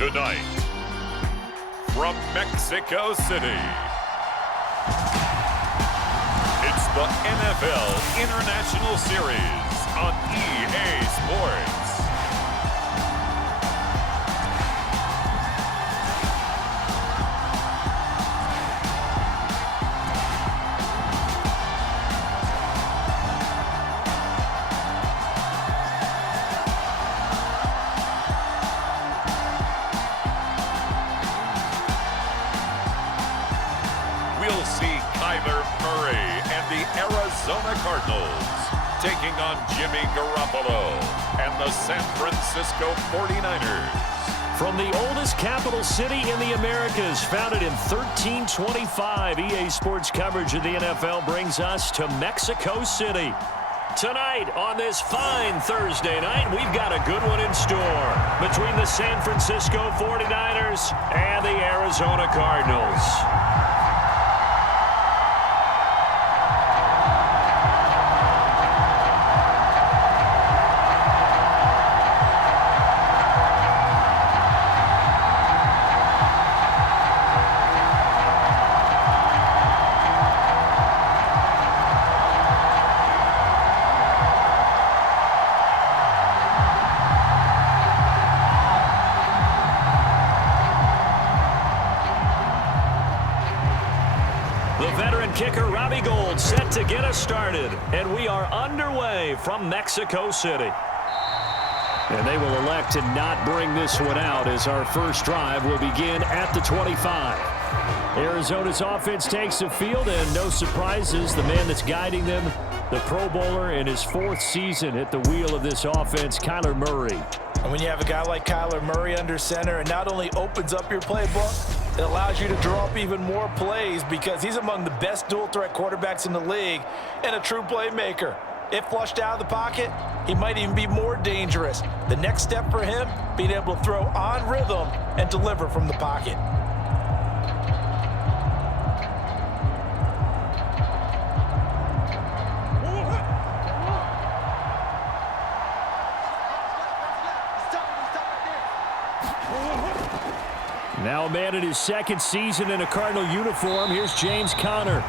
Tonight, from Mexico City, it's the NFL International Series on EA Sports. Arizona Cardinals taking on Jimmy Garoppolo and the San Francisco 49ers. From the oldest capital city in the Americas, founded in 1325, EA Sports coverage of the NFL brings us to Mexico City. Tonight, on this fine Thursday night, we've got a good one in store between the San Francisco 49ers and the Arizona Cardinals. Set to get us started, and we are underway from Mexico City. And they will elect to not bring this one out as our first drive will begin at the 25. Arizona's offense takes the field, and no surprises, the man that's guiding them, the Pro Bowler in his fourth season at the wheel of this offense, Kyler Murray. And when you have a guy like Kyler Murray under center, it not only opens up your playbook, it allows you to draw up even more plays because he's among the best dual-threat quarterbacks in the league and a true playmaker. If flushed out of the pocket, he might even be more dangerous. The next step for him, being able to throw on rhythm and deliver from the pocket. Now a man in his second season in a Cardinal uniform. Here's James Conner.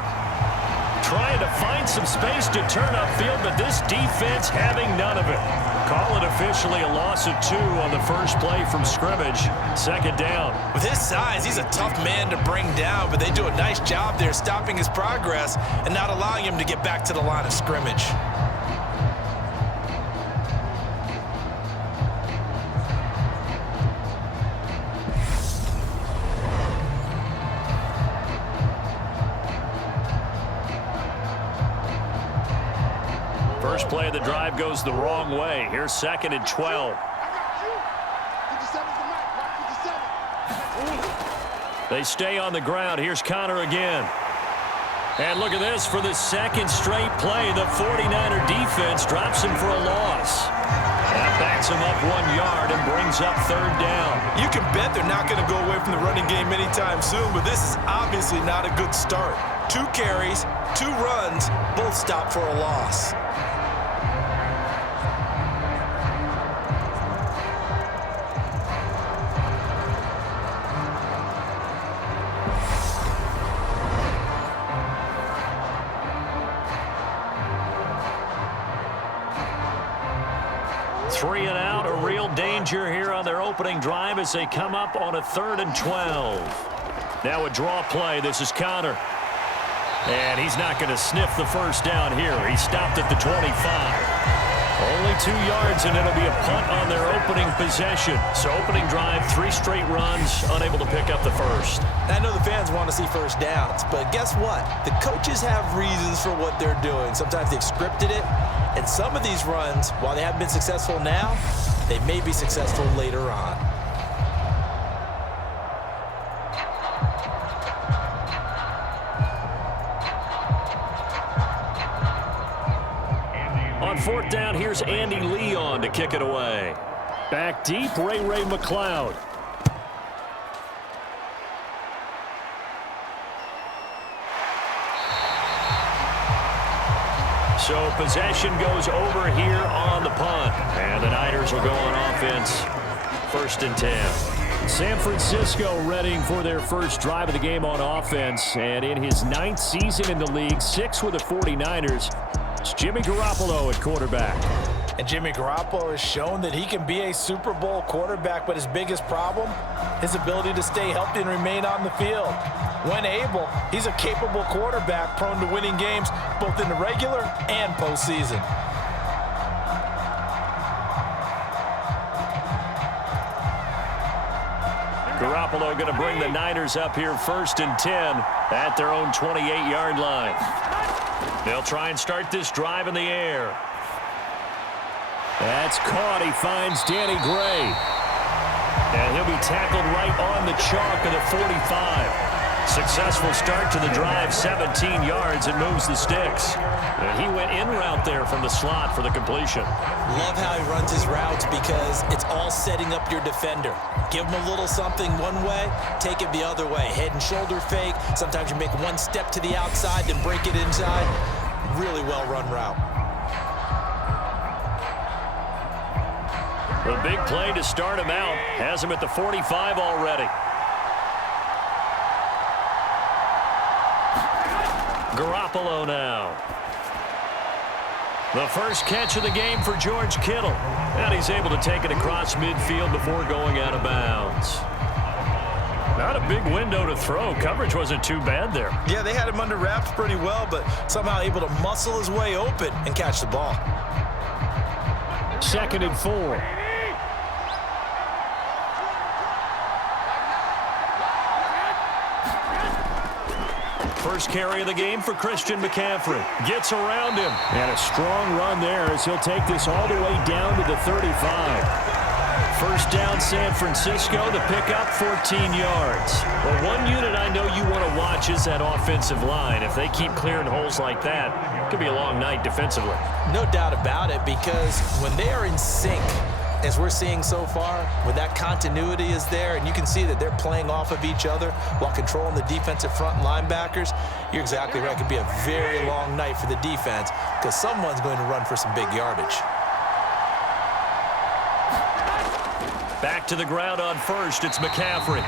Trying to find some space to turn upfield, but this defense having none of it. Call it officially a loss of 2 on the first play from scrimmage. Second down. With his size, he's a tough man to bring down, but they do a nice job there stopping his progress and not allowing him to get back to the line of scrimmage. First play of the drive goes the wrong way. Here's 2nd and 12. They stay on the ground. Here's Conner again. And look at this for the second straight play. The 49er defense drops him for a loss. That backs him up 1 yard and brings up 3rd down. You can bet they're not going to go away from the running game anytime soon, but this is obviously not a good start. 2 carries, 2 runs, both stopped for a loss. Three and out, a real danger here on their opening drive as they come up on a 3rd and 12. Now a draw play. This is Conner. And he's not going to sniff the first down here. He stopped at the 25. Only 2 yards, and it'll be a punt on their opening possession. So opening drive, 3 straight runs, unable to pick up the first. I know the fans want to see first downs, but guess what? The coaches have reasons for what they're doing. Sometimes they've scripted it, and some of these runs, while they haven't been successful now, they may be successful later on. On 4th down, here's Andy Leon to kick it away. Back deep, Ray McLeod. So possession goes over here on the punt. And the Niners will go on offense. 1st and 10. San Francisco readying for their first drive of the game on offense. And in his 9th season in the league, 6 with the 49ers, it's Jimmy Garoppolo at quarterback. And Jimmy Garoppolo has shown that he can be a Super Bowl quarterback, but his biggest problem, his ability to stay healthy and remain on the field. When able, he's a capable quarterback prone to winning games both in the regular and postseason. Garoppolo going to bring the Niners up here 1st and 10 at their own 28-yard line. They'll try and start this drive in the air. That's caught. He finds Danny Gray. And he'll be tackled right on the chalk of the 45. Successful start to the drive, 17 yards, and moves the sticks. And he went in route there from the slot for the completion. Love how he runs his routes because it's all setting up your defender. Give him a little something one way, take it the other way. Head and shoulder fake. Sometimes you make one step to the outside, then break it inside. Really well run route. The big play to start him out has him at the 45 already. Garoppolo now. The first catch of the game for George Kittle. And he's able to take it across midfield before going out of bounds. Not a big window to throw. Coverage wasn't too bad there. Yeah, they had him under wraps pretty well, but somehow able to muscle his way open and catch the ball. 2nd and 4. First carry of the game for Christian McCaffrey. Gets around him. And a strong run there as he'll take this all the way down to the 35. First down, San Francisco. The pickup, 14 yards. Well, one unit I know you want to watch is that offensive line. If they keep clearing holes like that, it could be a long night defensively. No doubt about it, because when they are in sync, as we're seeing so far, when that continuity is there and you can see that they're playing off of each other while controlling the defensive front linebackers, you're exactly right. It could be a very long night for the defense because someone's going to run for some big yardage. Back to the ground on first. It's McCaffrey.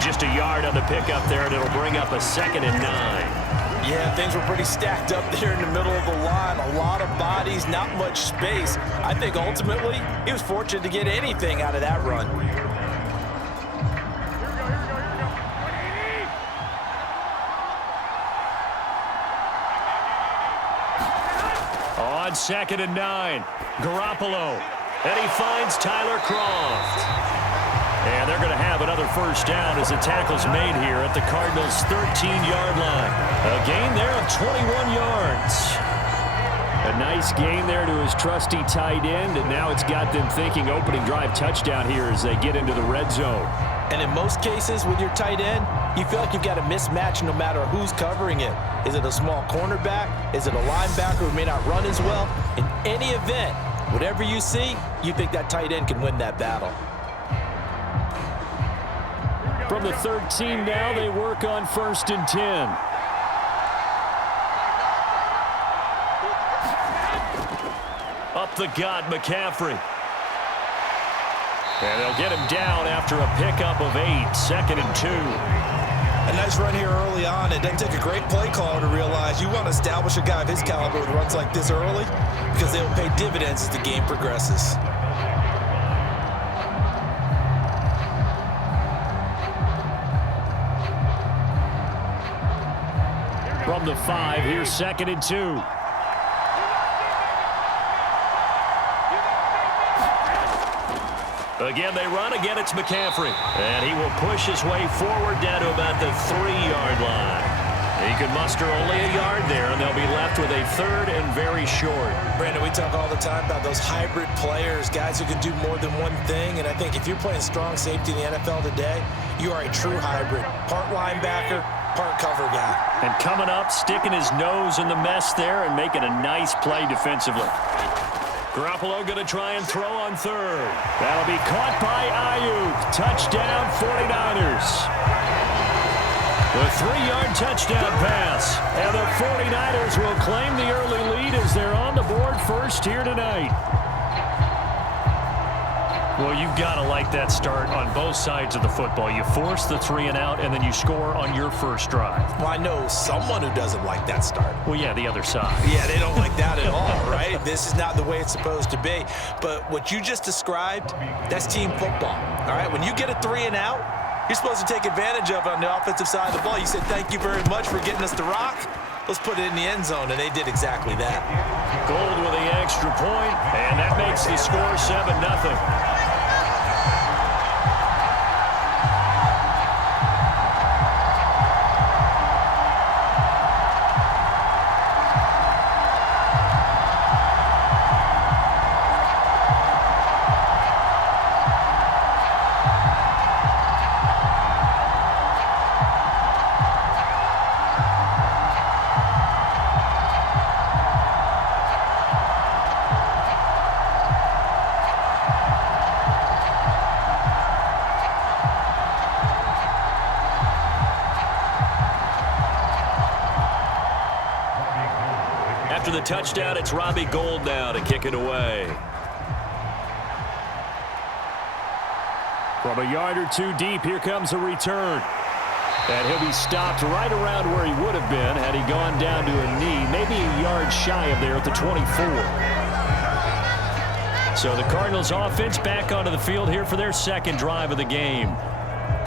Just a yard on the pickup there, and it'll bring up a 2nd and 9. Yeah, things were pretty stacked up there in the middle of the line. A lot of bodies, not much space. I think ultimately he was fortunate to get anything out of that run. On 2nd and 9, Garoppolo. And he finds Tyler Kroft. And they're going to have another first down as the tackle's made here at the Cardinals' 13-yard line. A gain there of 21 yards. A nice gain there to his trusty tight end, and now it's got them thinking opening drive touchdown here as they get into the red zone. And in most cases with your tight end, you feel like you've got a mismatch no matter who's covering it. Is it a small cornerback? Is it a linebacker who may not run as well? In any event, whatever you see, you think that tight end can win that battle. From the 13 now, they work on 1st and 10. Up the gut, McCaffrey. And they'll get him down after a pickup of 8, 2nd and 2. A nice run here early on. It doesn't take a great play caller to realize you want to establish a guy of his caliber with runs like this early because they will pay dividends as the game progresses. From the 5, here's 2nd and 2. Again, they run. Again, it's McCaffrey. And he will push his way forward down to about the 3-yard line. He could muster only a yard there, and they'll be left with a 3rd and very short. Brandon, we talk all the time about those hybrid players, guys who can do more than one thing. And I think if you're playing strong safety in the NFL today, you are a true hybrid. Part linebacker, part cover guy. And coming up, sticking his nose in the mess there and making a nice play defensively. Garoppolo going to try and throw on 3rd. That'll be caught by Ayuk. Touchdown, 49ers. The 3-yard touchdown pass. And the 49ers will claim the early lead as they're on the board first here tonight. Well, you've got to like that start on both sides of the football. You force the 3 and out, and then you score on your first drive. Well, I know someone who doesn't like that start. Well, yeah, the other side. Yeah, they don't like that at all, right? This is not the way it's supposed to be. But what you just described, that's team football, all right? When you get a 3 and out, you're supposed to take advantage of it on the offensive side of the ball. You said, thank you very much for getting us the rock. Let's put it in the end zone, and they did exactly that. Gold with the extra point, and that makes the score 7-0. After the touchdown, it's Robbie Gould now to kick it away. From a yard or two deep, here comes a return. And he'll be stopped right around where he would have been had he gone down to a knee, maybe a yard shy of there at the 24. So the Cardinals offense back onto the field here for their second drive of the game.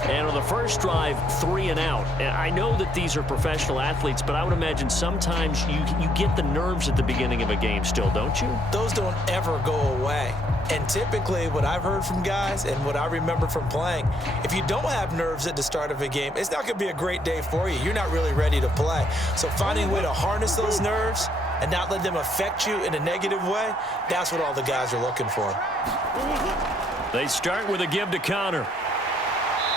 And on the first drive, 3 and out. And I know that these are professional athletes, but I would imagine sometimes you get the nerves at the beginning of a game still, don't you? Those don't ever go away. And typically what I've heard from guys and what I remember from playing, if you don't have nerves at the start of a game, it's not going to be a great day for you. You're not really ready to play. So finding a way to harness those nerves and not let them affect you in a negative way, that's what all the guys are looking for. They start with a give to Connor.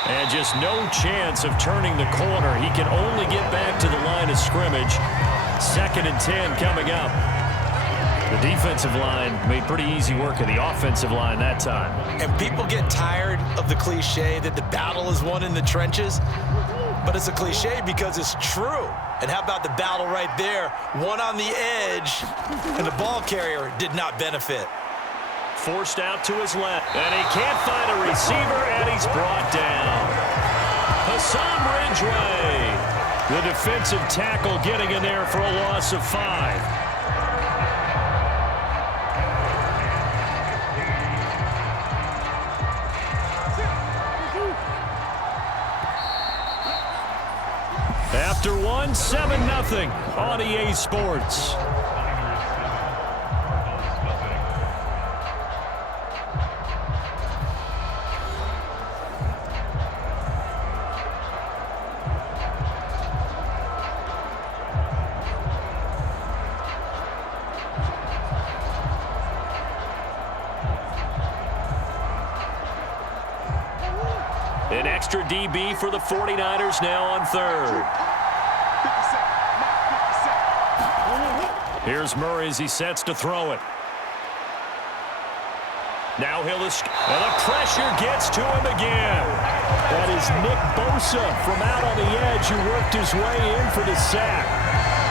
And just no chance of turning the corner. He can only get back to the line of scrimmage. 2nd and 10 coming up. The defensive line made pretty easy work of the offensive line that time. And people get tired of the cliche that the battle is won in the trenches. But it's a cliche because it's true. And how about the battle right there? One on the edge, and the ball carrier did not benefit. Forced out to his left, and he can't find a receiver, and he's brought down. Hassan Ridgeway, the defensive tackle, getting in there for a loss of 5. After 1, 7-0 on EA Sports. An extra DB for the 49ers now on 3rd. Here's Murray as he sets to throw it. Now and the pressure gets to him again. That is Nick Bosa from out on the edge who worked his way in for the sack.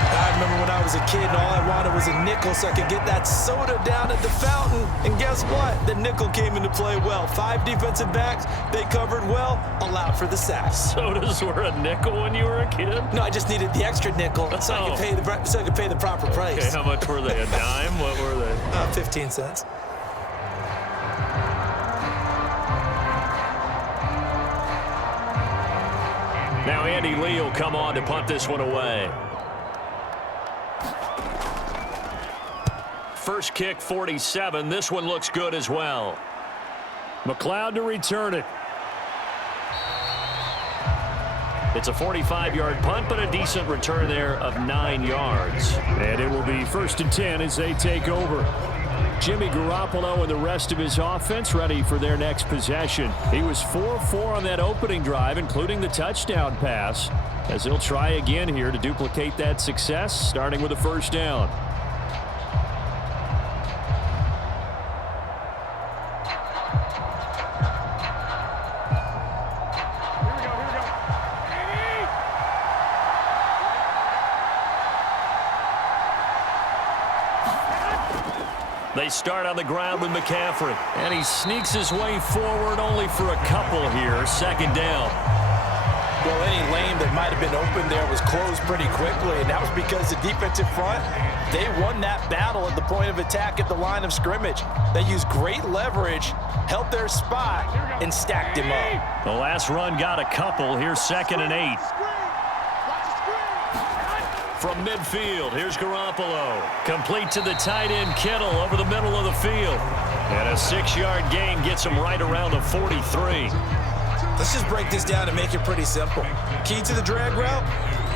I remember when I was a kid and all I wanted was a nickel so I could get that soda down at the fountain. And guess what? The nickel came into play well. 5 defensive backs, they covered well, allowed for the sack. Sodas were a nickel when you were a kid? No, I just needed the extra nickel so I could pay the proper price. Okay, how much were they? A dime? What were they? 15 cents. Now Andy Lee will come on to punt this one away. First kick, 47. This one looks good as well. McLeod to return it. It's a 45-yard punt, but a decent return there of 9 yards. And it will be 1st and 10 as they take over. Jimmy Garoppolo and the rest of his offense ready for their next possession. He was 4-4 on that opening drive, including the touchdown pass, as he'll try again here to duplicate that success, starting with a 1st down. They They start on the ground with McCaffrey. And he sneaks his way forward only for a couple here. Second down. Well, any lane that might have been open there was closed pretty quickly, and that was because the defensive front, they won that battle at the point of attack at the line of scrimmage. They used great leverage, held their spot, and stacked him up. The last run got a couple. Here's 2nd and 8. From midfield, here's Garoppolo. Complete to the tight end, Kittle, over the middle of the field. And a 6-yard gain gets him right around the 43. Let's just break this down and make it pretty simple. Key to the drag route,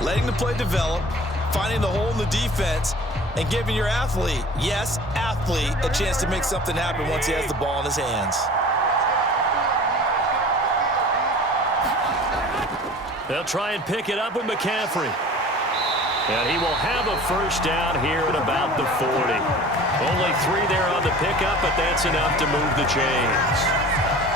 letting the play develop, finding the hole in the defense, and giving your athlete, yes, athlete, a chance to make something happen once he has the ball in his hands. They'll try and pick it up with McCaffrey. And he will have a first down here at about the 40. Only 3 there on the pickup, but that's enough to move the chains.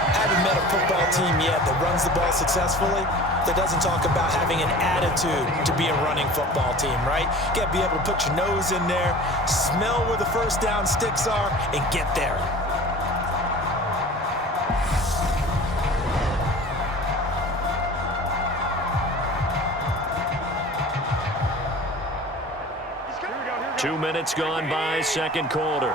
I haven't met a football team yet that runs the ball successfully that doesn't talk about having an attitude to be a running football team, right? You got to be able to put your nose in there, smell where the first down sticks are, and get there. Two minutes gone by, second quarter.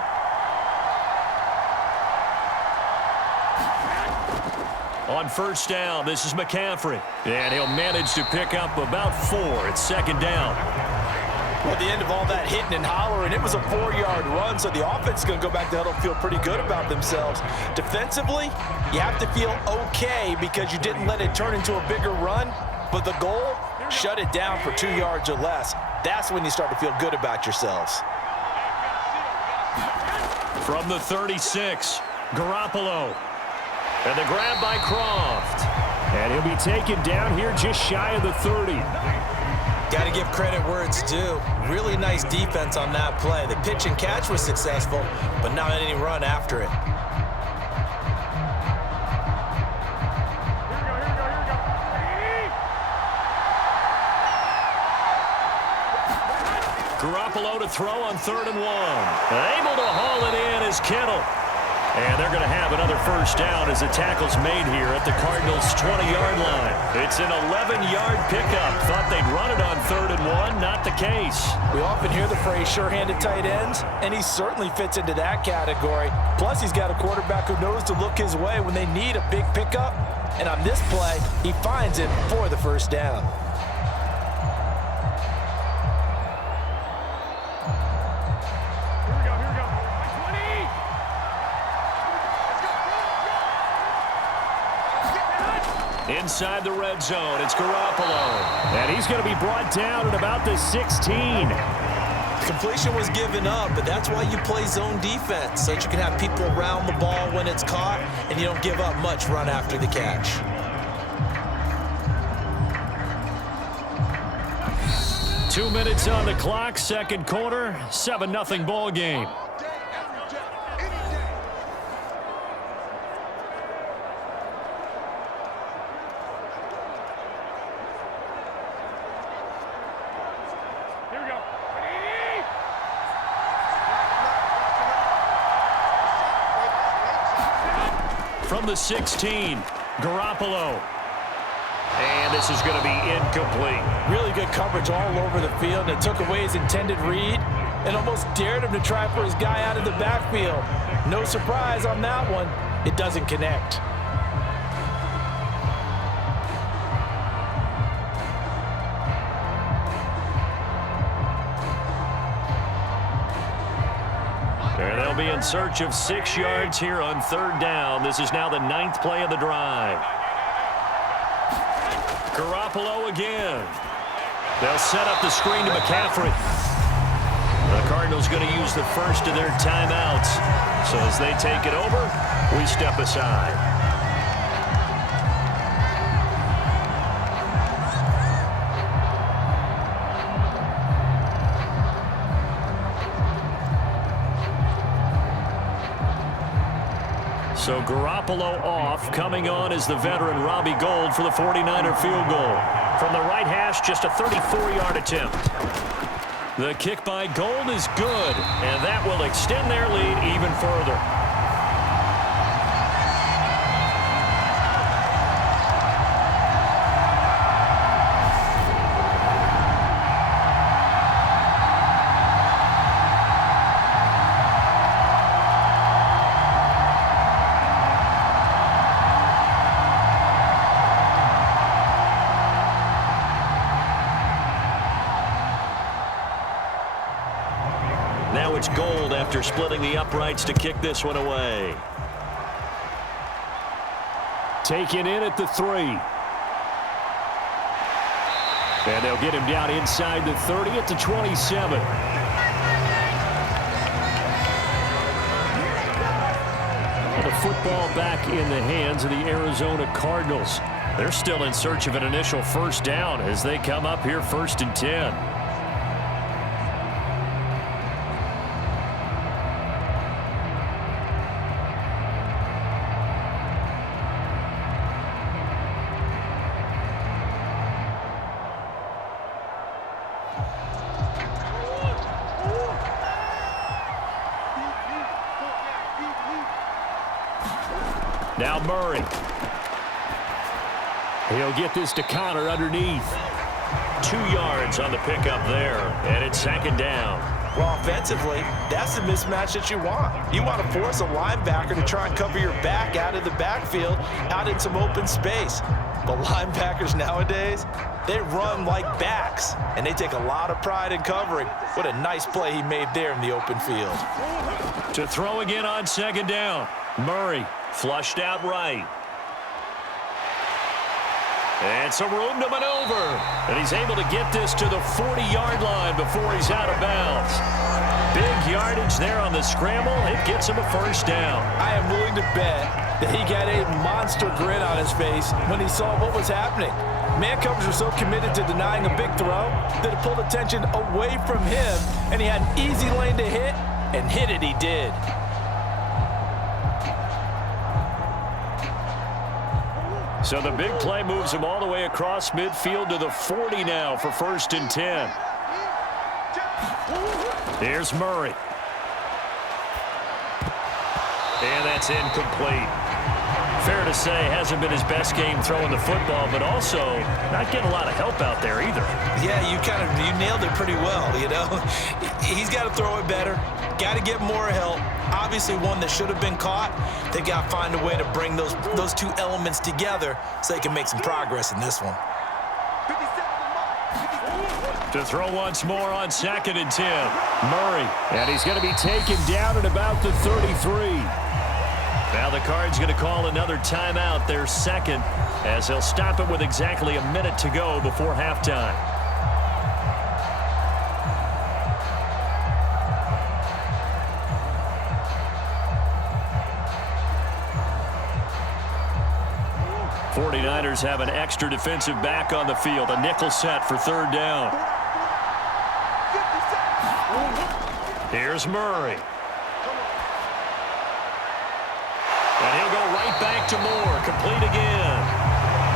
On first down, this is McCaffrey. And he'll manage to pick up about 4. It's second down. Well, at the end of all that hitting and hollering, it was a 4-yard run, so the offense is going to go back to huddle and feel pretty good about themselves. Defensively, you have to feel okay because you didn't let it turn into a bigger run, but the goal, shut it down for 2 yards or less. That's when you start to feel good about yourselves. From the 36, Garoppolo. And the grab by Croft. And he'll be taken down here just shy of the 30. Got to give credit where it's due. Really nice defense on that play. The pitch and catch was successful, but not any run after it. Garoppolo to throw on 3rd and 1. Able to haul it in is Kittle. And they're going to have another first down as the tackle's made here at the Cardinals' 20-yard line. It's an 11-yard pickup. Thought they'd run it on 3rd and 1. Not the case. We often hear the phrase sure-handed tight ends, and he certainly fits into that category. Plus, he's got a quarterback who knows to look his way when they need a big pickup. And on this play, he finds it for the first down. Inside the red zone, it's Garoppolo. And he's going to be brought down at about the 16. Completion was given up, but that's why you play zone defense, so that you can have people around the ball when it's caught, and you don't give up much run after the catch. Two minutes on the clock, second quarter, 7-0 ball game. From the 16, Garoppolo. And this is going to be incomplete. Really good coverage all over the field. It took away his intended read and almost dared him to try for his guy out of the backfield. No surprise on that one. It doesn't connect. And they'll be in search of 6 yards here on 3rd down. This is now the 9th play of the drive. Garoppolo again. They'll set up the screen to McCaffrey. The Cardinals going to use the first of their timeouts. So as they take it over, we step aside. So Garoppolo off. Coming on is the veteran Robbie Gould for the 49er field goal. From the right hash, just a 34-yard attempt. The kick by Gold is good, and that will extend their lead even further. Now it's Gold after splitting the uprights to kick this one away. Taken in at the 3. And they'll get him down inside the 30 at the 27. And the football back in the hands of the Arizona Cardinals. They're still in search of an initial first down as they come up here 1st and 10. Now Murray. He'll get this to Connor underneath. 2 yards on the pickup there, and it's 2nd down. Well, offensively, that's the mismatch that you want. You want to force a linebacker to try and cover your back out of the backfield, out in some open space. But linebackers nowadays, they run like backs, and they take a lot of pride in covering. What a nice play he made there in the open field. To throw again on 2nd down. Murray flushed out right. And some room to maneuver. And he's able to get this to the 40-yard line before he's out of bounds. Big yardage there on the scramble. It gets him a first down. I am willing to bet that he got a monster grin on his face when he saw what was happening. Man coverage was so committed to denying a big throw that it pulled attention away from him, and he had an easy lane to hit, and hit it he did. So the big play moves him all the way across midfield to the 40 now for 1st and 10. Here's Murray. And that's incomplete. Fair to say, hasn't been his best game throwing the football, but also not getting a lot of help out there either. Yeah, you nailed it pretty well, you know. He's got to throw it better. Got to get more help. Obviously one that should have been caught. They got to find a way to bring those two elements together so they can make some progress in this one. To throw once more on 2nd and 10. Murray. And he's going to be taken down at about the 33. Now the Cards going to call another timeout, their 2nd, as they'll stop it with exactly a minute to go before halftime. '49ers have an extra defensive back on the field, a nickel set for 3rd down. Here's Murray. And he'll go right back to Moore, complete again.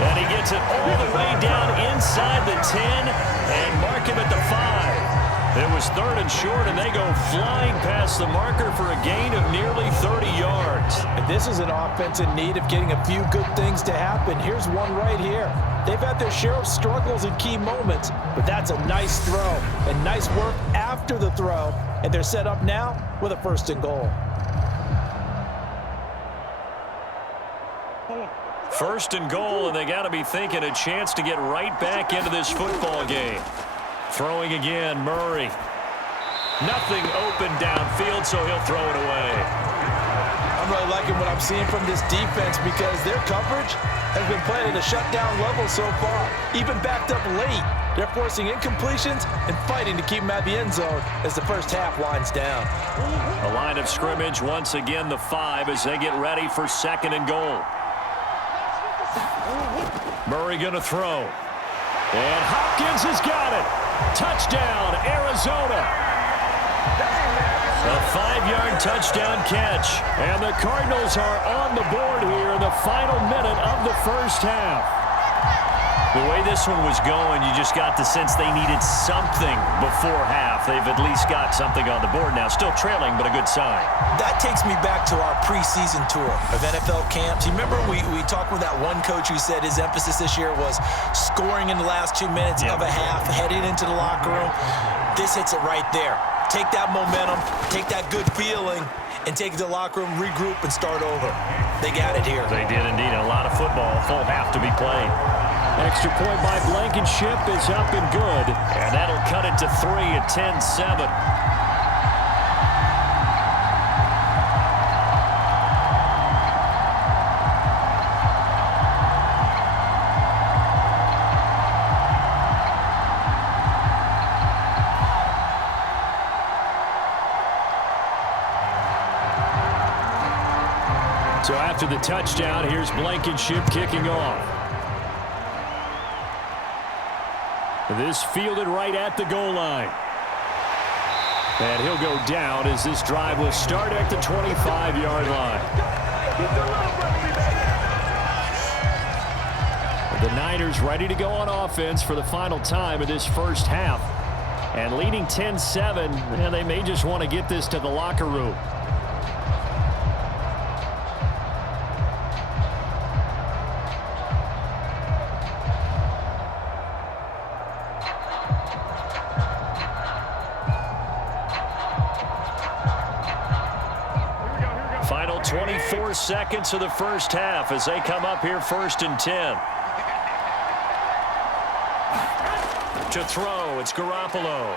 And he gets it all the way down inside the 10 and mark him at the 5. It was 3rd and short, and they go flying past the marker for a gain of nearly 30 yards. And this is an offense in need of getting a few good things to happen. Here's one right here. They've had their share of struggles in key moments, but that's a nice throw and nice work after the throw. And they're set up now with a 1st and goal. 1st and goal, and they got to be thinking a chance to get right back into this football game. Throwing again, Murray. Nothing open downfield, so he'll throw it away. I'm really liking what I'm seeing from this defense because their coverage has been playing at a shutdown level so far. Even backed up late, they're forcing incompletions and fighting to keep them at the end zone as the first half winds down. A line of scrimmage, once again the 5 as they get ready for 2nd and goal. Murray going to throw. And Hopkins has got it. Touchdown, Arizona. A 5-yard touchdown catch. And the Cardinals are on the board here in the final minute of the first half. The way this one was going, you just got the sense they needed something before half. They've at least got something on the board now. Still trailing, but a good sign. That takes me back to our preseason tour of NFL camps. You remember we talked with that one coach who said his emphasis this year was scoring in the last 2 minutes of a half, heading into the locker room. This hits it right there. Take that momentum, take that good feeling, and take it to the locker room, regroup, and start over. They got it here. They did indeed. A lot of football, full half to be played. Extra point by Blankenship is up and good. And that'll cut it to 3 at 10-7. So after the touchdown, here's Blankenship kicking off. This fielded right at the goal line. And he'll go down as this drive will start at the 25-yard line. The Niners ready to go on offense for the final time of this first half. And leading 10-7, and they may just want to get this to the locker room. Final 24 seconds of the first half as they come up here 1st and 10. To throw, it's Garoppolo.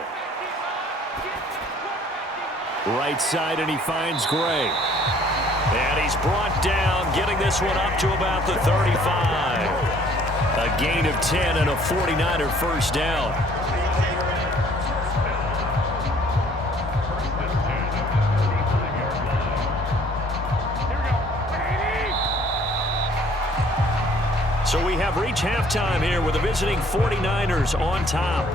Right side, and he finds Gray. And he's brought down, getting this one up to about the 35. A gain of 10 and a 49er first down. So we have reached halftime here with the visiting 49ers on top.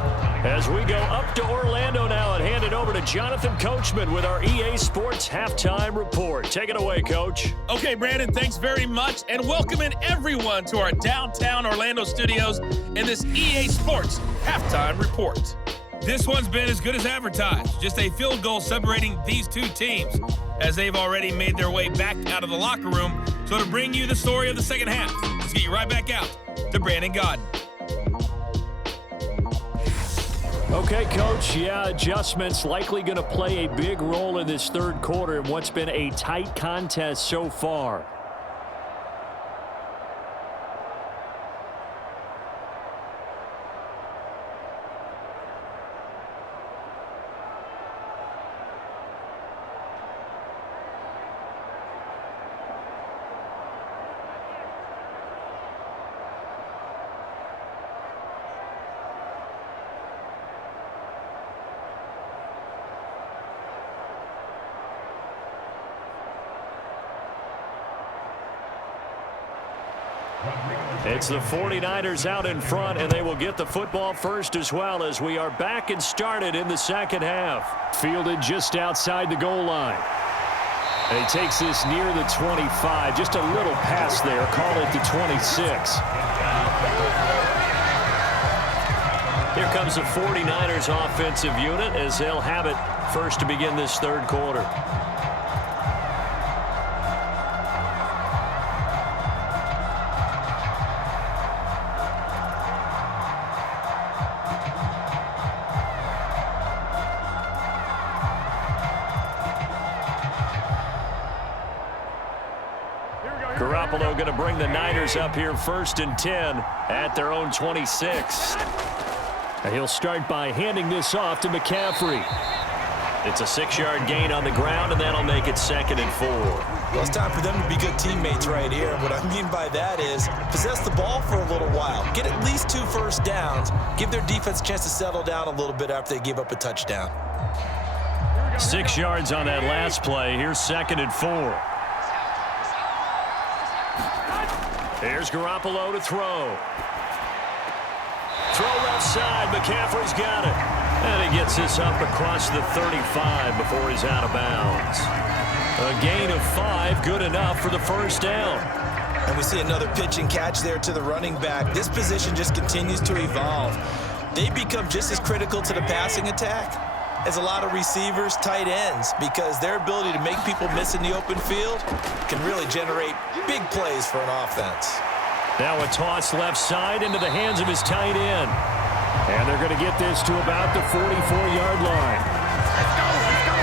As we go up to Orlando now and hand it over to Jonathan Coachman with our EA Sports Halftime Report. Take it away, Coach. Okay, Brandon, thanks very much. And welcoming everyone to our downtown Orlando studios in this EA Sports Halftime Report. This one's been as good as advertised. Just a field goal separating these two teams as they've already made their way back out of the locker room. So to bring you the story of the second half, let's get you right back out to Brandon Godden. Okay, Coach, adjustments likely going to play a big role in this third quarter in what's been a tight contest so far. It's the 49ers out in front, and they will get the football first as well as we are back and started in the second half. Fielded just outside the goal line. And he takes this near the 25. Just a little pass there. Call it the 26. Here comes the 49ers offensive unit as they'll have it first to begin this third quarter. Garoppolo going to bring the Niners up here 1st and 10 at their own 26. And he'll start by handing this off to McCaffrey. It's a 6-yard gain on the ground, and that'll make it 2nd and 4. Well, it's time for them to be good teammates right here. What I mean by that is possess the ball for a little while. Get at least 2 first downs. Give their defense a chance to settle down a little bit after they give up a touchdown. 6 yards on that last play. Here's 2nd and 4. Here's Garoppolo to throw. Throw left side. McCaffrey's got it. And he gets this up across the 35 before he's out of bounds. A gain of 5, good enough for the first down. And we see another pitch and catch there to the running back. This position just continues to evolve. They become just as critical to the passing attack as a lot of receivers, tight ends, because their ability to make people miss in the open field can really generate big plays for an offense. Now a toss left side into the hands of his tight end. And they're going to get this to about the 44-yard line. Let's go, let's go.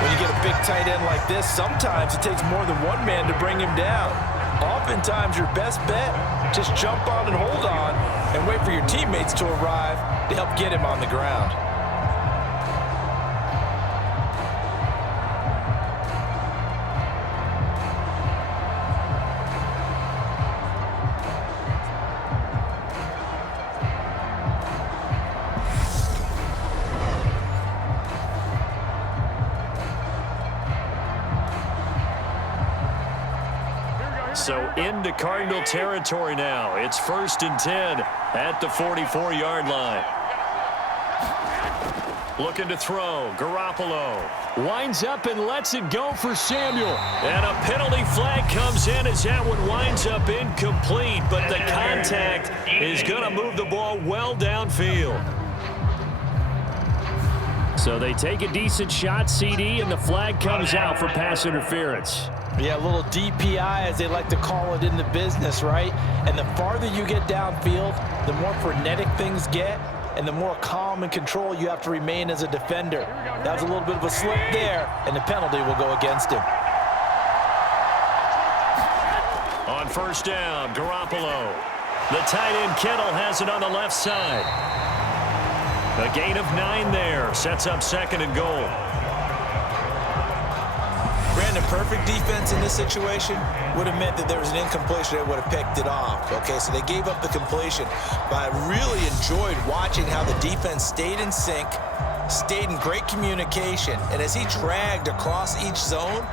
When you get a big tight end like this, sometimes it takes more than one man to bring him down. Oftentimes, your best bet, just jump on and hold on and wait for your teammates to arrive to help get him on the ground. So into Cardinal territory now. It's 1st and 10 at the 44-yard line. Looking to throw. Garoppolo winds up and lets it go for Samuel. And a penalty flag comes in as that one winds up incomplete. But the contact is going to move the ball well downfield. So they take a decent shot, CD, and the flag comes out for pass interference. Yeah, a little DPI, as they like to call it in the business, right? And the farther you get downfield, the more frenetic things get, and the more calm and control you have to remain as a defender. That was a little bit of a slip there, and the penalty will go against him. On 1st down, Garoppolo. The tight end Kittle has it on the left side. A gain of 9 there, sets up 2nd and goal. Brandon, perfect defense in this situation would have meant that there was an incompletion that would have picked it off. Okay, so they gave up the completion. But I really enjoyed watching how the defense stayed in sync, stayed in great communication. And as he dragged across each zone,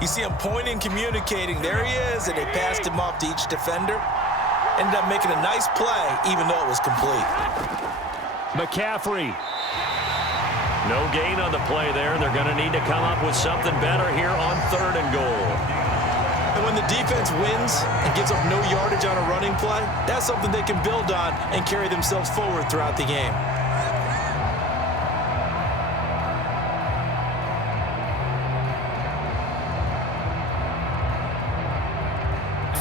you see him pointing, communicating. There he is, and they passed him off to each defender. Ended up making a nice play, even though it was complete. McCaffrey. No gain on the play there. They're going to need to come up with something better here on 3rd and goal. And when the defense wins and gives up no yardage on a running play, that's something they can build on and carry themselves forward throughout the game.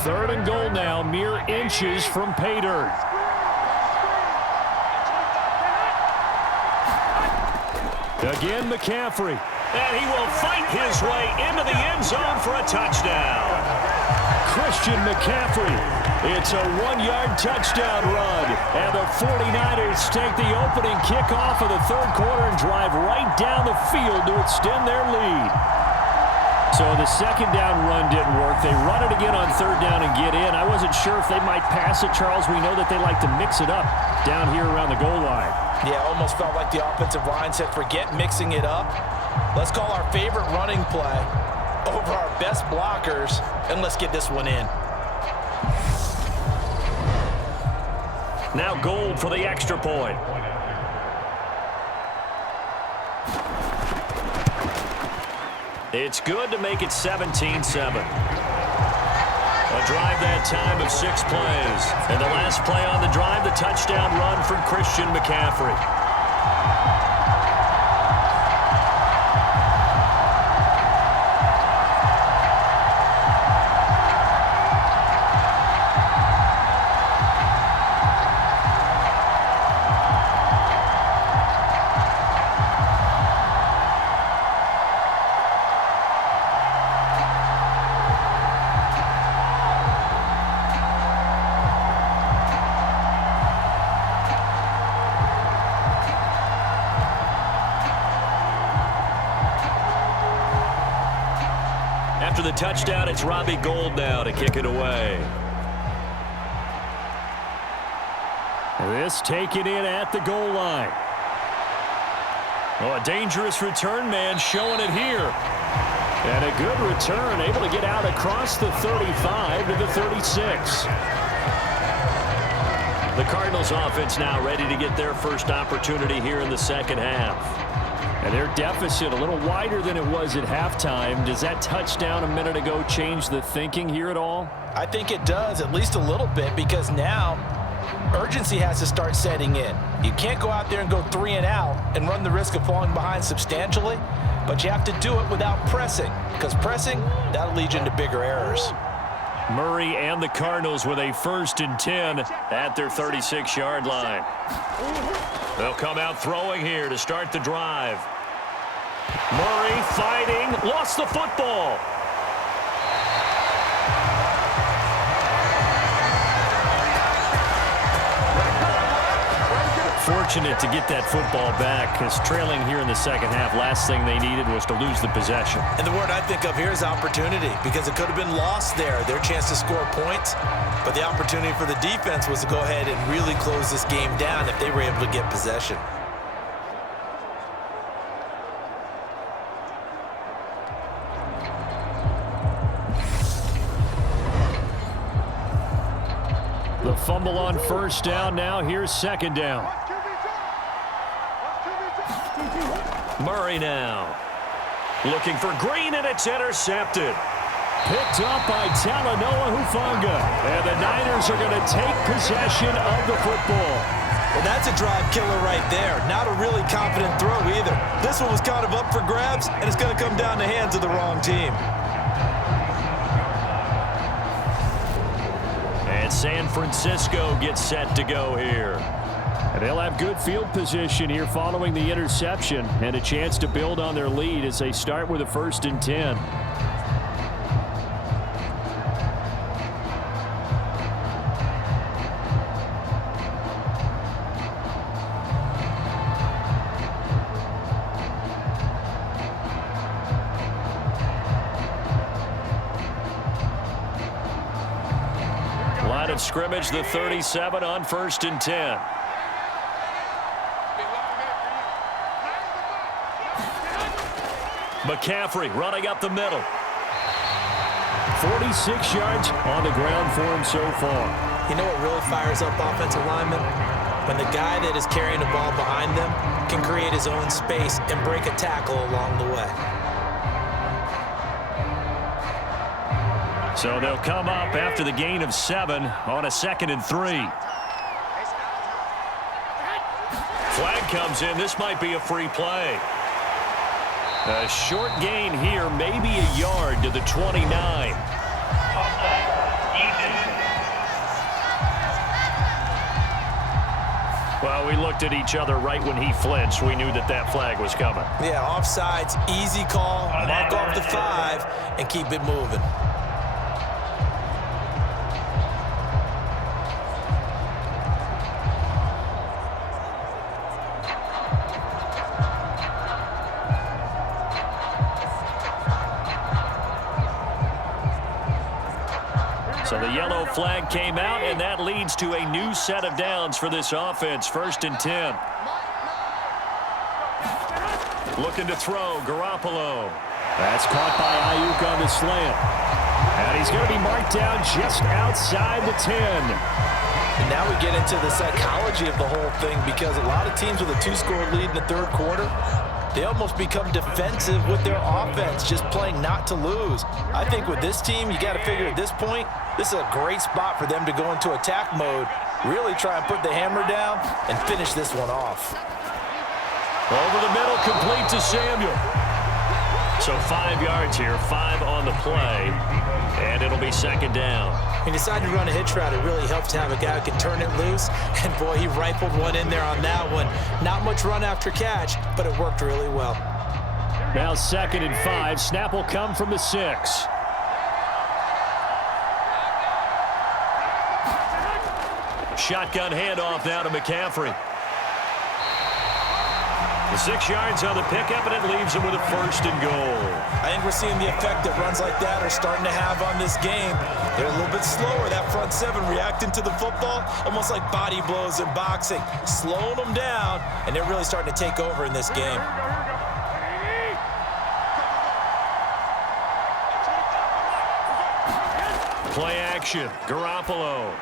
Third and goal now, mere inches from pay dirt. Again, McCaffrey. And he will fight his way into the end zone for a touchdown. Christian McCaffrey. It's a 1-yard touchdown run. And the 49ers take the opening kickoff of the 3rd quarter and drive right down the field to extend their lead. So the 2nd down run didn't work. They run it again on 3rd down and get in. I wasn't sure if they might pass it, Charles. We know that they like to mix it up down here around the goal line. Yeah, almost felt like the offensive line said, forget mixing it up. Let's call our favorite running play over our best blockers, and let's get this one in. Now Gold for the extra point. It's good to make it 17-7. A drive that time of 6 plays. And the last play on the drive, the touchdown run from Christian McCaffrey. After the touchdown, it's Robbie Gould now to kick it away. This taken in at the goal line. Oh, a dangerous return man showing it here. And a good return, able to get out across the 35 to the 36. The Cardinals offense now ready to get their first opportunity here in the second half. And their deficit a little wider than it was at halftime. Does that touchdown a minute ago change the thinking here at all? I think it does, at least a little bit, because now urgency has to start setting in. You can't go out there and go 3 and out and run the risk of falling behind substantially, but you have to do it without pressing, because pressing, that'll lead you into bigger errors. Murray and the Cardinals with a 1st and 10 at their 36-yard line. They'll come out throwing here to start the drive. Murray fighting, lost the football. Fortunate to get that football back, because trailing here in the second half, last thing they needed was to lose the possession. And the word I think of here is opportunity, because it could have been lost there, their chance to score points. But the opportunity for the defense was to go ahead and really close this game down if they were able to get possession. The fumble on 1st down. Now here's 2nd down. Murray now. Looking for Green, and it's intercepted. Picked up by Talanoa Hufanga. And the Niners are going to take possession of the football. Well, that's a drive killer right there. Not a really confident throw either. This one was kind of up for grabs, and it's going to come down the hands of the wrong team. And San Francisco gets set to go here. And they'll have good field position here following the interception and a chance to build on their lead as they start with a 1st and 10. Line of scrimmage, the 37 on 1st and 10. McCaffrey running up the middle. 46 yards on the ground for him so far. You know what really fires up offensive linemen? When the guy that is carrying the ball behind them can create his own space and break a tackle along the way. So they'll come up after the gain of 7 on a 2nd and 3. Flag comes in. This might be a free play. A short gain here, maybe a yard to the 29. Well, we looked at each other right when he flinched. We knew that that flag was coming. Yeah, offsides, easy call, mark off the 5, and keep it moving. So the yellow flag came out, and that leads to a new set of downs for this offense. 1st and 10. Looking to throw, Garoppolo. That's caught by Ayuk on the slant. And he's going to be marked down just outside the 10. And now we get into the psychology of the whole thing, because a lot of teams with a 2-score lead in the 3rd quarter, they almost become defensive with their offense, just playing not to lose. I think with this team, you got to figure at this point, this is a great spot for them to go into attack mode, really try and put the hammer down and finish this one off. Over the middle, complete to Samuel. So 5 yards here, 5 on the play, and it'll be 2nd down. He decided to run a hitch route. It really helps to have a guy who can turn it loose. And, boy, he rifled one in there on that one. Not much run after catch, but it worked really well. Now 2nd and 5. Snap will come from the 6. Shotgun handoff now to McCaffrey. The 6 yards on the pickup, and it leaves him with a 1st and goal. I think we're seeing the effect that runs like that are starting to have on this game. They're a little bit slower, that front 7 reacting to the football, almost like body blows in boxing, slowing them down, and they're really starting to take over in this game. Play action, Garoppolo.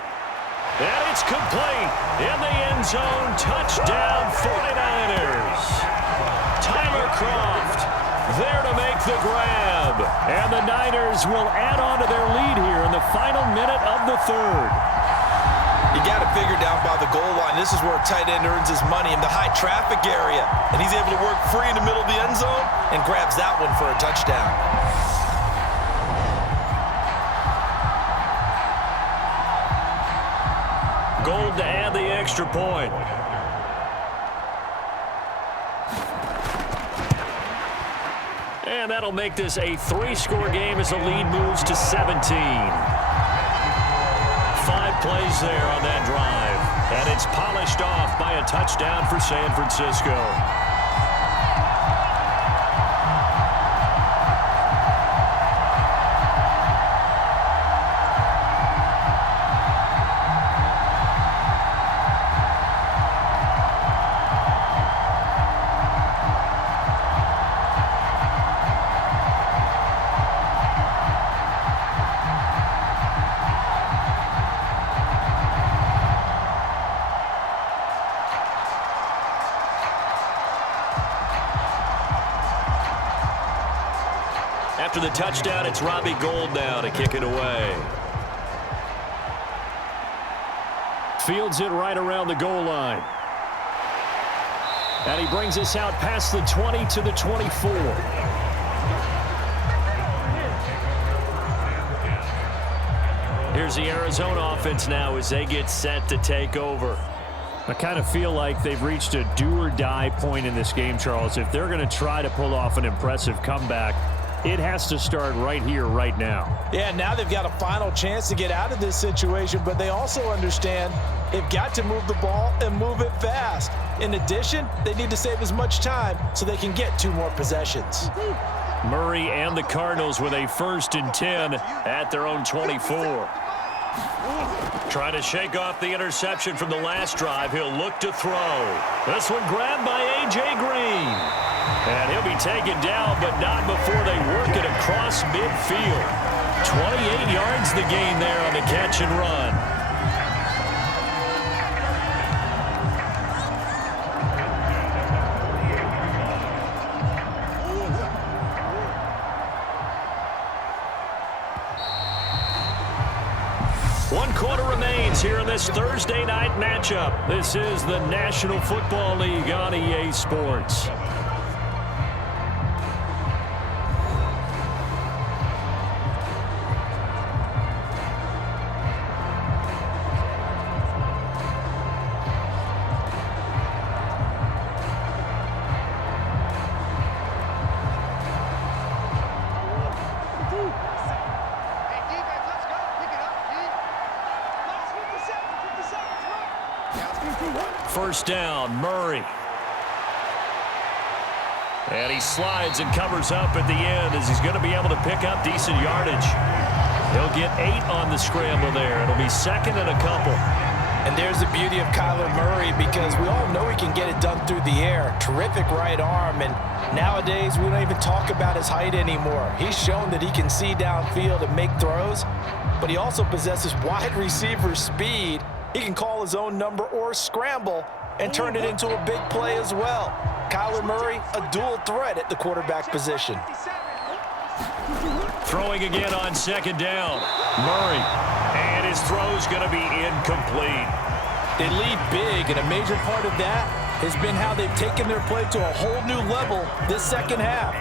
And it's complete. In the end zone, touchdown 49ers. Tyler Kroft there to make the grab. And the Niners will add on to their lead here in the final minute of the third. You got it figured down by the goal line. This is where a tight end earns his money in the high traffic area. And he's able to work free in the middle of the end zone and grabs that one for a touchdown. Gold to add the extra point. And that'll make this a 3-score game as the lead moves to 17. 5 plays there on that drive. And it's polished off by a touchdown for San Francisco. After the touchdown, it's Robbie Gould now to kick it away. Fields it right around the goal line. And he brings us out past the 20 to the 24. Here's the Arizona offense now as they get set to take over. I kind of feel like they've reached a do-or-die point in this game, Charles. If they're going to try to pull off an impressive comeback, it has to start right here, right now. Yeah, now they've got a final chance to get out of this situation, but they also understand they've got to move the ball and move it fast. In addition, they need to save as much time so they can get 2 more possessions. Murray and the Cardinals with a 1st and 10 at their own 24. Trying to shake off the interception from the last drive. He'll look to throw. This one grabbed by A.J. Green. And he'll be taken down, but not before they work it across midfield. 28 yards the gain there on the catch and run. One quarter remains here in this Thursday night matchup. This is the National Football League on EA Sports. First down, Murray. And he slides and covers up at the end as he's going to be able to pick up decent yardage. He'll get 8 on the scramble there. It'll be 2nd and a couple. And there's the beauty of Kyler Murray, because we all know he can get it done through the air. Terrific right arm, and nowadays we don't even talk about his height anymore. He's shown that he can see downfield and make throws, but he also possesses wide receiver speed. He can call his own number or scramble and turn it into a big play as well. Kyler Murray, a dual threat at the quarterback position. Throwing again on 2nd down. Murray. And his throw's going to be incomplete. They lead big, and a major part of that has been how they've taken their play to a whole new level this second half.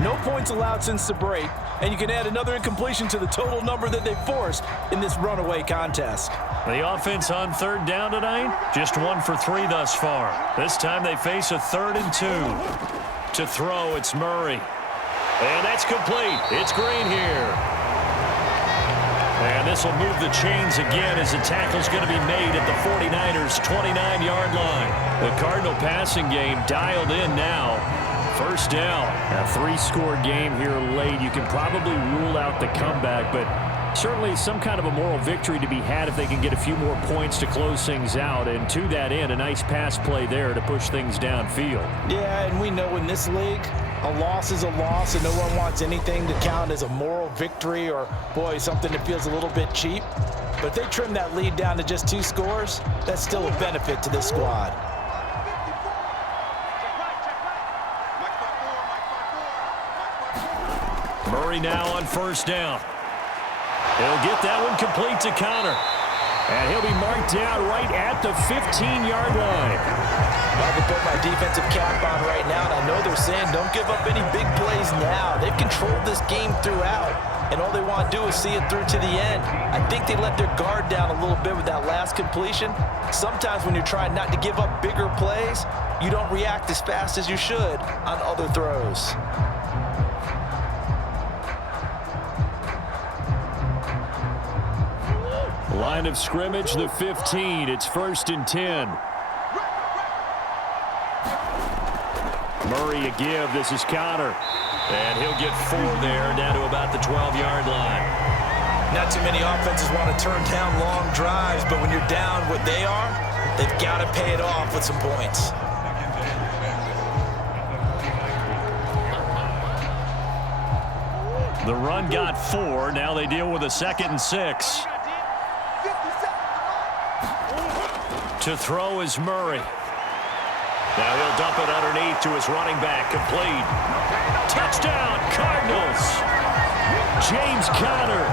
No points allowed since the break, and you can add another incompletion to the total number that they forced in this runaway contest. The offense on 3rd down tonight, just 1 for 3 thus far. This time they face a 3rd and 2. To throw, it's Murray. And that's complete. It's Green here. And this will move the chains again as the tackle's going to be made at the 49ers' 29-yard line. The Cardinal passing game dialed in now. First down. A 3-score game here late. You can probably rule out the comeback, but certainly some kind of a moral victory to be had if they can get a few more points to close things out. And to that end, a nice pass play there to push things downfield. Yeah, and we know in this league, A loss is a loss, and no one wants anything to count as a moral victory or, boy, something that feels a little bit cheap. But if they trim that lead down to just 2 scores, that's still a benefit to this squad. Murray now on first down. He'll get that one complete to Connor. And he'll be marked down right at the 15-yard line. I can put my defensive cap on right now, and I know they're saying don't give up any big plays now. They've controlled this game throughout, and all they want to do is see it through to the end. I think they let their guard down a little bit with that last completion. Sometimes when you're trying not to give up bigger plays, you don't react as fast as you should on other throws. Line of scrimmage, the 15. It's 1st and 10. Murray a give. This is Connor. And he'll get 4 there, down to about the 12-yard line. Not too many offenses want to turn down long drives, but when you're down what they are, they've got to pay it off with some points. The run got 4. Now they deal with a 2nd and 6. To throw is Murray. Now he'll dump it underneath to his running back. Complete. Touchdown, Cardinals. James Conner,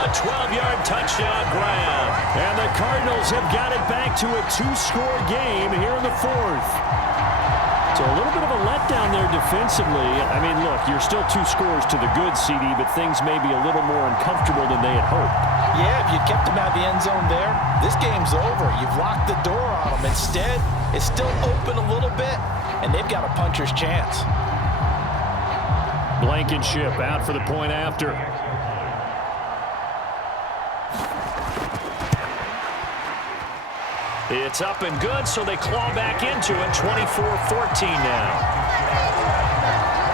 a 12-yard touchdown grab. And the Cardinals have got it back to a 2-score game here in the 4th. So a little bit of a letdown there defensively. I mean, look, you're still 2 scores to the good, CD, but things may be a little more uncomfortable than they had hoped. Yeah, if you kept them out of the end zone there, this game's over. You've locked the door on them. Instead, it's still open a little bit, and they've got a puncher's chance. Blankenship out for the point after. It's up and good, so they claw back into it. 24-14 now.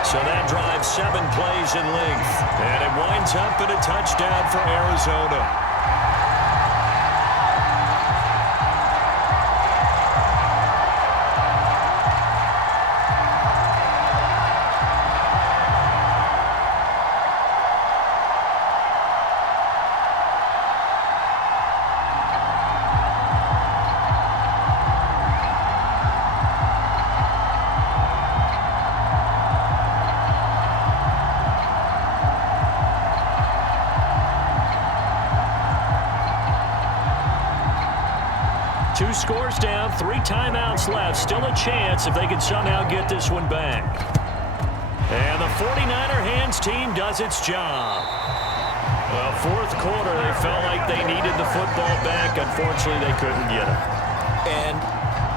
So that drives 7 plays in length. And it winds up in a touchdown for Arizona. Two scores down, 3 timeouts left. Still a chance if they can somehow get this one back. And the 49er hands team does its job. Well, 4th quarter, they felt like they needed the football back. Unfortunately, they couldn't get it. And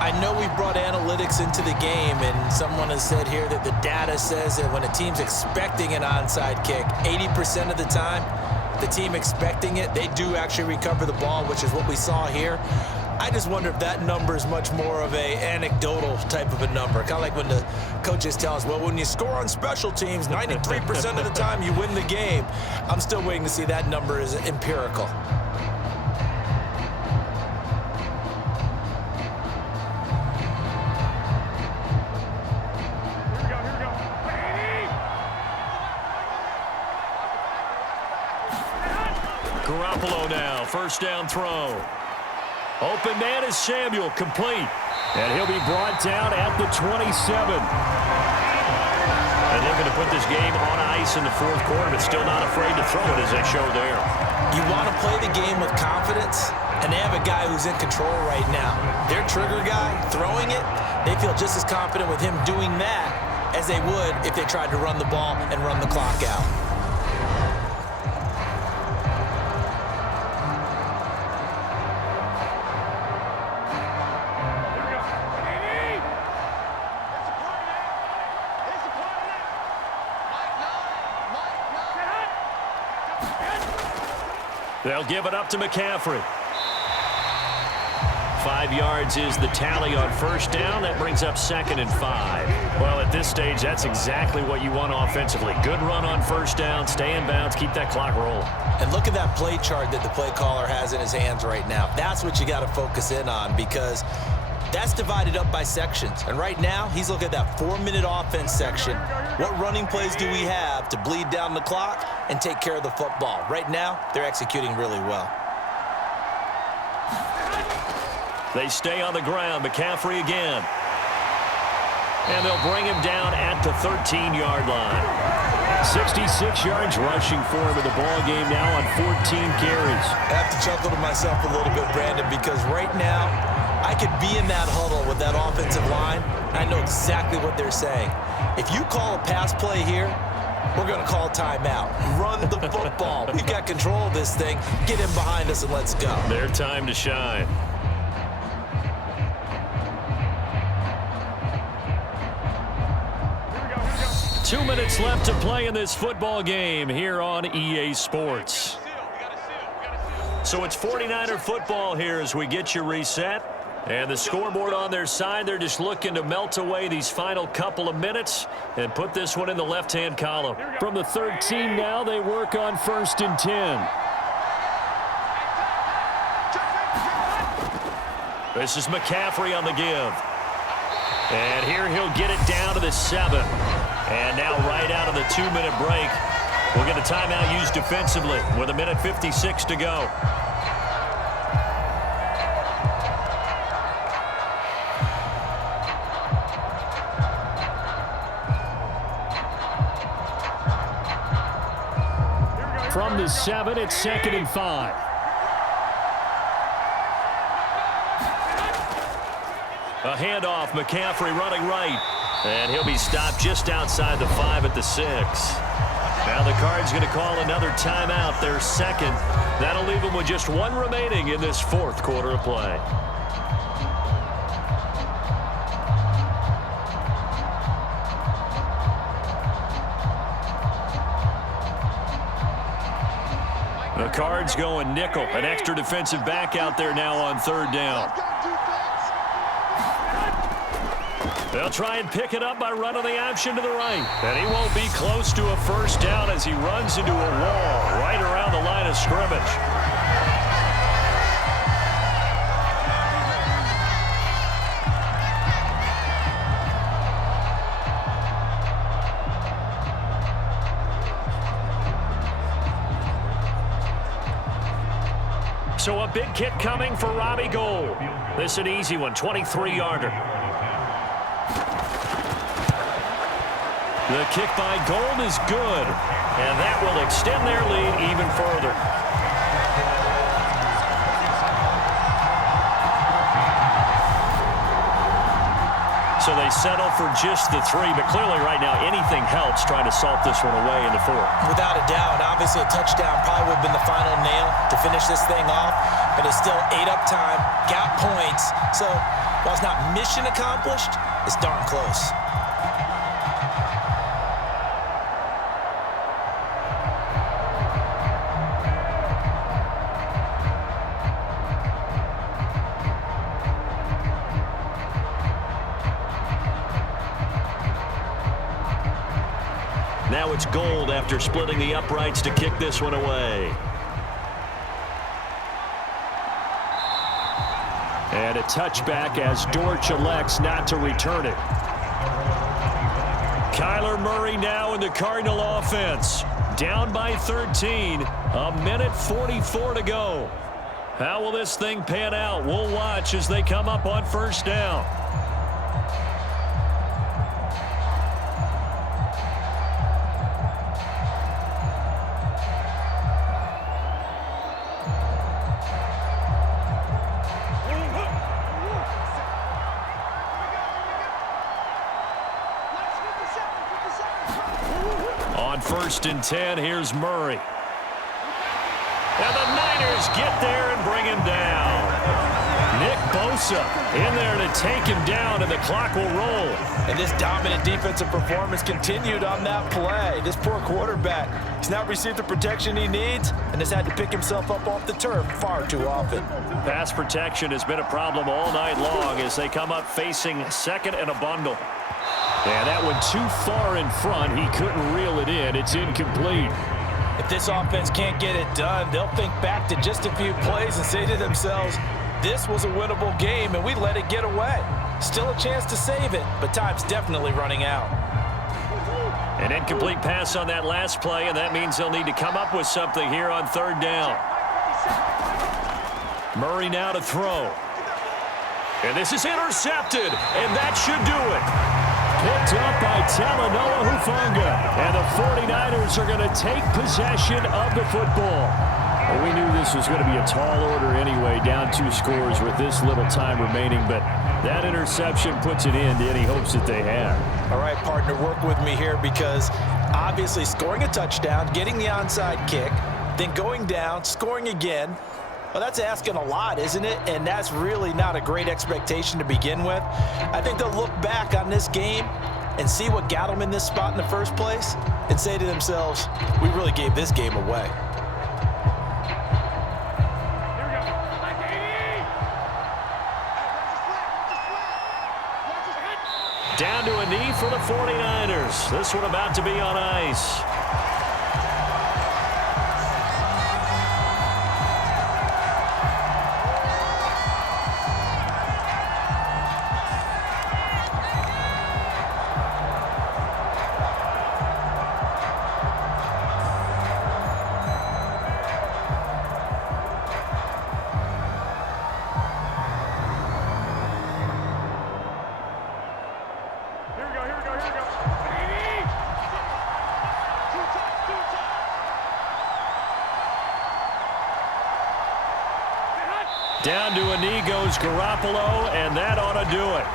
I know we brought analytics into the game, and someone has said here that the data says that when a team's expecting an onside kick, 80% of the time, the team expecting it, they do actually recover the ball, which is what we saw here. I just wonder if that number is much more of a anecdotal type of a number. Kind of like when the coaches tell us, well, when you score on special teams, 93% of the time you win the game. I'm still waiting to see that number is empirical. Garoppolo now, 1st down throw. Open man is Samuel, complete. And he'll be brought down at the 27. And they're going to put this game on ice in the 4th quarter, but still not afraid to throw it as they show there. You want to play the game with confidence, and they have a guy who's in control right now. Their trigger guy, throwing it, they feel just as confident with him doing that as they would if they tried to run the ball and run the clock out. They'll give it up to McCaffrey. 5 yards is the tally on 1st down. That brings up 2nd and 5. Well, at this stage, that's exactly what you want offensively. Good run on 1st down, stay in bounds, keep that clock rolling. And look at that play chart that the play caller has in his hands right now. That's what you got to focus in on, because That's divided up by sections. And right now, he's looking at that 4-minute offense section. What running plays do we have to bleed down the clock and take care of the football? Right now, they're executing really well. They stay on the ground. McCaffrey again. And they'll bring him down at the 13-yard line. 66 yards rushing for him in the ball game now on 14 carries. I have to chuckle to myself a little bit, Brandon, because right now I could be in that huddle with that offensive line, and I know exactly what they're saying. If you call a pass play here, we're going to call timeout. Run the football. We've got control of this thing. Get him behind us and let's go. Their time to shine. Two minutes left to play in this football game here on EA Sports. So it's 49er football here as we get you reset. And the scoreboard on their side, they're just looking to melt away these final couple of minutes and put this one in the left-hand column. From the 13 now, they work on 1st and 10. This is McCaffrey on the give. And here he'll get it down to the 7. And now right out of the 2-minute break, we'll get a timeout used defensively with 1:56 to go. From the 7, it's 2nd and 5. A handoff, McCaffrey running right. And he'll be stopped just outside the 5 at the 6. Now the Cards going to call another timeout, their 2nd. That'll leave them with just 1 remaining in this 4th quarter of play. The Cards going nickel. An extra defensive back out there now on 3rd down. They'll try and pick it up by running the option to the right. And he won't be close to a 1st down as he runs into a wall right around the line of scrimmage. So a big kick coming for Robbie Gould. This is an easy one, 23-yarder. The kick by Gould is good, and that will extend their lead even further. So they settle for just the 3, but clearly right now anything helps trying to salt this one away in the 4th. Without a doubt, obviously a touchdown probably would have been the final nail to finish this thing off, but it's still 8 up time, got points. So while it's not mission accomplished, it's darn close. Now it's Gould after splitting the uprights to kick this one away. And a touchback as Dortch elects not to return it. Kyler Murray now in the Cardinal offense. Down by 13. 1:44 to go. How will this thing pan out? We'll watch as they come up on 1st down. On 1st and 10, here's Murray. And the Niners get there and bring him down. Nick Bosa in there to take him down, and the clock will roll. And this dominant defensive performance continued on that play. This poor quarterback has not received the protection he needs and has had to pick himself up off the turf far too often. Pass protection has been a problem all night long as they come up facing 2nd and a bundle. And that one too far in front. He couldn't reel it in. It's incomplete. If this offense can't get it done, they'll think back to just a few plays and say to themselves, This was a winnable game, and we let it get away. Still a chance to save it, but time's definitely running out. An incomplete pass on that last play, and that means they'll need to come up with something here on third down. Murray now to throw. And this is intercepted, and that should do it. Picked up by Talanoa Hufanga, and the 49ers are going to take possession of the football. Well, we knew this was going to be a tall order anyway, down 2 scores with this little time remaining, but that interception puts an end to any hopes that they had. All right, partner, work with me here because obviously scoring a touchdown, getting the onside kick, then going down, scoring again, well, that's asking a lot, isn't it? And that's really not a great expectation to begin with. I think they'll look back on this game and see what got them in this spot in the first place and say to themselves, we really gave this game away. Down to a knee for the 49ers. This one about to be on ice. Down to a knee goes Garoppolo, and that ought to do it.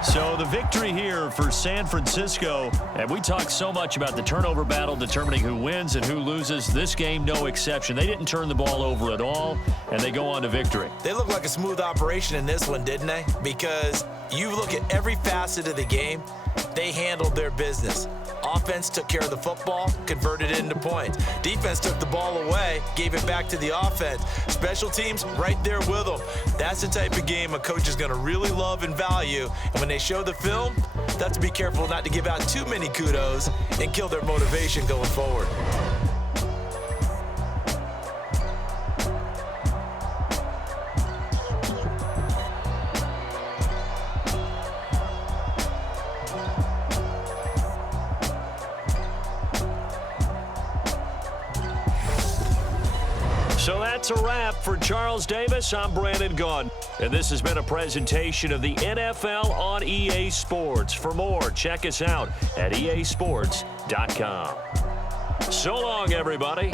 So the victory here for San Francisco, and we talk so much about the turnover battle determining who wins and who loses. This game, no exception. They didn't turn the ball over at all, and they go on to victory. They look like a smooth operation in this one, didn't they? Because you look at every facet of the game, they handled their business. Offense took care of the football, converted it into points. Defense took the ball away, gave it back to the offense. Special teams right there with them. That's the type of game a coach is going to really love and value. And when they show the film, they have to be careful not to give out too many kudos and kill their motivation going forward. So that's a wrap for Charles Davis. I'm Brandon Gaudin, and this has been a presentation of the NFL on EA Sports. For more, check us out at easports.com. So long, everybody.